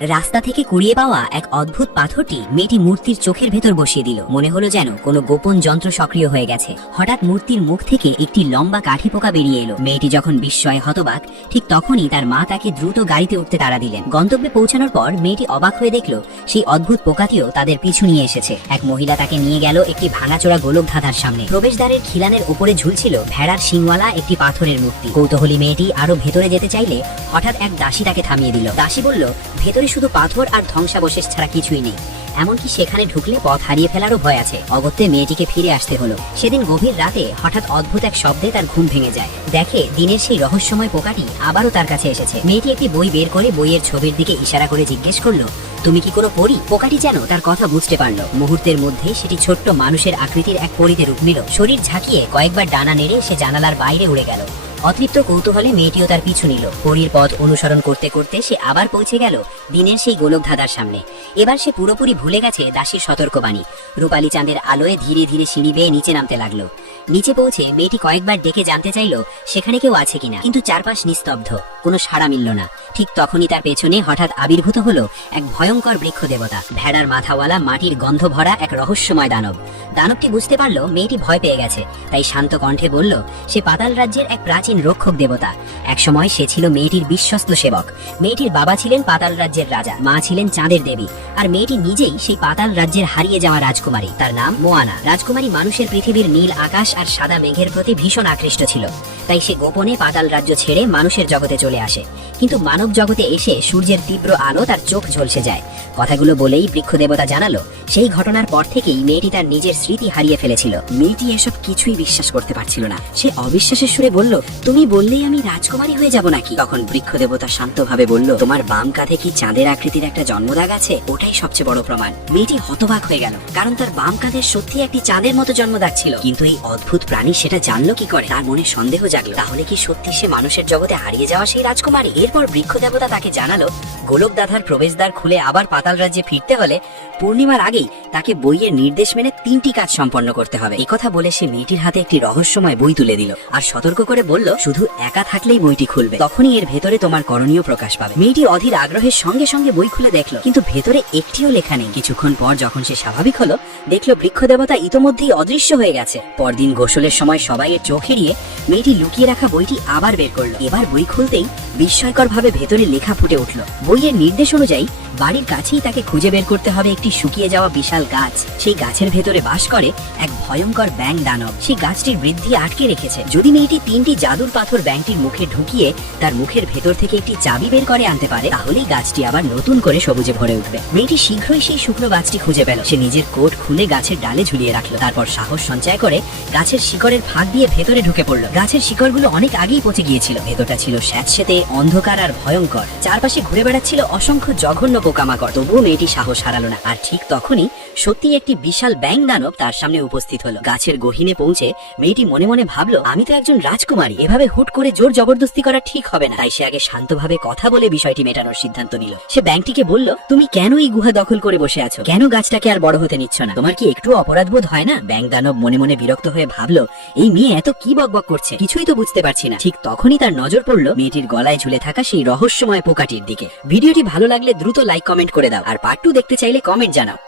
রাস্তা থেকে কুড়িয়ে পাওয়া এক অদ্ভুত পাথরটি মেয়েটি মূর্তির চোখের ভেতর বসিয়ে দিল। মনে হলো যেন কোনো গোপন যন্ত্র সক্রিয় হয়ে গেছে। হঠাৎ মূর্তির মুখ থেকে একটি লম্বা কাঠি পোকা বেরিয়ে এলো। মেয়েটি যখন বিস্ময়ে হতবাক, ঠিক তখনই তার মা তাকে দ্রুত গাড়িতে উঠতে তাড়া দিলেন। গন্তব্যে পৌঁছানোর পর মেয়েটি অবাক হয়ে দেখল সেই অদ্ভুত পোকাটিও তাদের পিছু নিয়ে এসেছে। এক মহিলা তাকে নিয়ে গেল একটি ভাঙাচোরা গোলক ধাঁধার সামনে। প্রবেশদ্বারের খিলানের উপরে ঝুলছিল ভেড়ার শিংওয়ালা একটি পাথরের মূর্তি। কৌতূহলী মেয়েটি আরো ভেতরে যেতে চাইলে হঠাৎ এক দাসী তাকে থামিয়ে দিল। দাসী বলল, ভেতরে শুধু পাথর আর ধ্বংসাবশেষ ছাড়া কিছুই নেই, এমনকি সেখানে ঢুকলে পথ হারিয়ে ফেলারও ভয় আছে। অগত্যে মেয়েটিকে ফিরে আসতে হলো। সেদিন গভীর রাতে হঠাৎ অদ্ভুত এক শব্দে তার ঘুম ভেঙে যায়। দেখে দিনের সেই রহস্যময় পোকাটি আবারও তার কাছে এসেছে। মেয়েটি একটি বই বের করে বইয়ের ছবির দিকে ইশারা করে জিজ্ঞেস করলো, তুমি কি কোনো পরী? পোকাটি যেন তার কথা বুঝতে পারলো। মুহূর্তের মধ্যে সেটি ছোট্ট মানুষের আকৃতির এক পরীতে রূপ নিল। শরীর ঝাঁকিয়ে কয়েকবার ডানা নেড়ে সে জানালার বাইরে উড়ে গেল। অতৃপ্ত কৌতূহলে মেয়েটিও তার পিছু নিল। পরীর পথ অনুসরণ করতে করতে সে আবার পৌঁছে গেল দিনের সেই গোলক ধাঁধার সামনে। এবার সে পুরোপুরি ভুলে গেছে দাসীর সতর্কবাণী। রূপালী চাঁদের আলোয় ধীরে ধীরে সিঁড়ি বেয়ে নিচে নামতে লাগলো। নিচে পৌঁছে মেয়েটি কয়েকবার ডেকে জানতে চাইল সেখানে কেউ আছে কিনা, কিন্তু চারপাশ নিস্তব্ধ, কোনো সাড়া মিলল না। ঠিক তখনই তার পেছনে হঠাৎ আবির্ভূত হলো এক ভয়ঙ্কর বৃক্ষ দেবতা। ভেড়ার মাথাওয়ালা, মাটির গন্ধ ভরা এক রহস্যময় দানব। দানবটি বুঝতে পারলো মেয়েটি ভয় পেয়ে গেছে, তাই শান্ত কণ্ঠে বলল সে পাতাল রাজ্যের এক প্রাচীন রক্ষক দেবতা। একসময় সে ছিল মেয়েটির বিশ্বস্ত সেবক। মেয়েটির বাবা ছিলেন পাতাল রাজ্যের রাজা, মা ছিলেন চাঁদের দেবী, আর মেয়েটি নিজেই সেই পাতাল রাজ্যের হারিয়ে যাওয়া রাজকুমারী। তার নাম মোয়ানা। রাজকুমারী মানুষের পৃথিবীর নীল আকাশ আর সাদা মেঘের প্রতি ভীষণ আকৃষ্ট ছিল, তাই সে গোপনে পাতাল রাজ্য ছেড়ে মানুষের জগতে চলে আসে। কিন্তু মানব জগতে এসে সূর্যের তীব্র আলো তার চোখ ঝলসে যায়। কথাগুলো বলেই বৃক্ষ দেবতা জানালো সেই ঘটনার পর থেকেই মেয়েটি তার নিজের স্মৃতি হারিয়ে ফেলেছিল। মেয়েটি এসব কিছুই বিশ্বাস করতে পারছিল না। সে অবিশ্বাসের সুরে বলল, তুমি বললেই আমি রাজকুমারী হয়ে যাব নাকি? তখন বৃক্ষ দেবতা শান্তভাবে বলল, তোমার বাম কাঁধে কি চাঁদের আকৃতির একটা জন্মদাগ আছে? ওটাই সবচেয়ে বড় প্রমাণ। মেয়েটি হতবাক হয়ে গেল, কারণ তার বাম কাঁধের সত্যি একটি চাঁদের মতো জন্মদাগ ছিল। কিন্তু এই অদ্ভুত প্রাণী সেটা জানলো কি করে? তার মনে সন্দেহ জাগলো, তাহলে কি সত্যি সে মানুষের জগতে হারিয়ে যাওয়া সেই রাজকুমারী? এরপর বৃক্ষ দেবতা তাকে জানালো গোলক ধাঁধার প্রবেশদ্বার খুলে আবার পাতাল রাজ্যে ফিরতে হলে পূর্ণিমার আগেই তাকে বইয়ের নির্দেশ মেনে 3টি কাজ সম্পন্ন করতে হবে। একথা বলে সে মেয়েটির হাতে একটি রহস্যময় বই তুলে দিল আর সতর্ক করে বলল, শুধু একা থাকলেই বইটি খুলবে, তখনই এর ভেতরে তোমার করণীয় প্রকাশ পাবে। মেয়েটি অধীর আগ্রহের সঙ্গে সঙ্গে বই খুলে দেখলো, কিন্তু ভেতরে একটিও লেখা নেই। কিছুক্ষণ পর যখন সে স্বাভাবিক হলো, দেখলো বৃক্ষ দেবতা ইতোমধ্যেই অদৃশ্য হয়ে গেছে। পরদিন গোসলের সময় সবাই এর চোখ এড়িয়ে মেয়েটি লুকিয়ে রাখা বইটি আবার বের করলো। এবার বই খুলতেই বিস্ময়কর ভাবে ভেতরে লেখা ফুটে উঠলো। বইয়ের নির্দেশ অনুযায়ী বাড়ির কাছেই তাকে খুঁজে বের করতে হবে একটি শুকিয়ে যাওয়া বিশাল গাছ। সেই গাছের ভেতরে বাস করে এক ভয়ঙ্কর ব্যাঙ দানব। সেই গাছটির বৃদ্ধি আটকে রেখেছে। যদি মেয়েটি 3টি জাদুর পাথর ব্যাঙটির মুখে ঢুকিয়ে তার মুখের ভেতর থেকে একটি চাবি বের করে আনতে পারে, তাহলেই গাছটি আবার নতুন করে সবুজে ভরে উঠবে। মেয়েটি শীঘ্রই সেই শুকনো গাছটি খুঁজে পেল। সে নিজের কোট খুলে গাছের ডালে ঝুলিয়ে রাখলো। তারপর সাহস সঞ্চয় করে গাছের শিকড়ের ফাঁক দিয়ে ভেতরে ঢুকে পড়লো। গাছের শিকড়গুলো অনেক আগেই পচে গিয়েছিল। ভেতরটা ছিল স্যাঁতসেঁতে, অন্ধকার আর ভয়ঙ্কর। চারপাশে ঘুরে বেড়াচ্ছিল অসংখ্য জঘন্য পোকামাকড়। তবুও মেয়েটি সাহস হারালো না। আর ঠিক তখনই সত্যি একটি বিশাল ব্যাঙ দানব তার সামনে উপস্থিত হলো। গাছের গহীনে পৌঁছে মেয়েটি মনে মনে ভাবলো, আমি তো একজন রাজকুমারী, এভাবে হুট করে জোর জবরদস্তি করা ঠিক হবে না। তাই সে আগে শান্তভাবে কথা বলে বিষয়টি মেটানোর সিদ্ধান্ত নিল। সে ব্যাঙটিকে বলল, তুমি কেন এই গুহা দখল করে বসে আছো? কেন গাছটাকে আর বড় হতে নিচ্ছ না? তোমার কি একটু অপরাধ বোধ হয় না? ব্যাঙ দানব মনে মনে বিরক্ত হয়ে ভাবলো, এই মেয়ে এত কি বকবক করছে, কিছুই তো বুঝতে পারছি না। ঠিক তখনই তার নজর পড়লো মেয়েটির গলায় ঝুলে থাকা সেই রহস্যময় পোকাটির দিকে। ভিডিওটি ভালো লাগলে দ্রুত লাইক কমেন্ট করে দাও, আর পার্ট 2 দেখতে চাইলে কমেন্ট জানাও।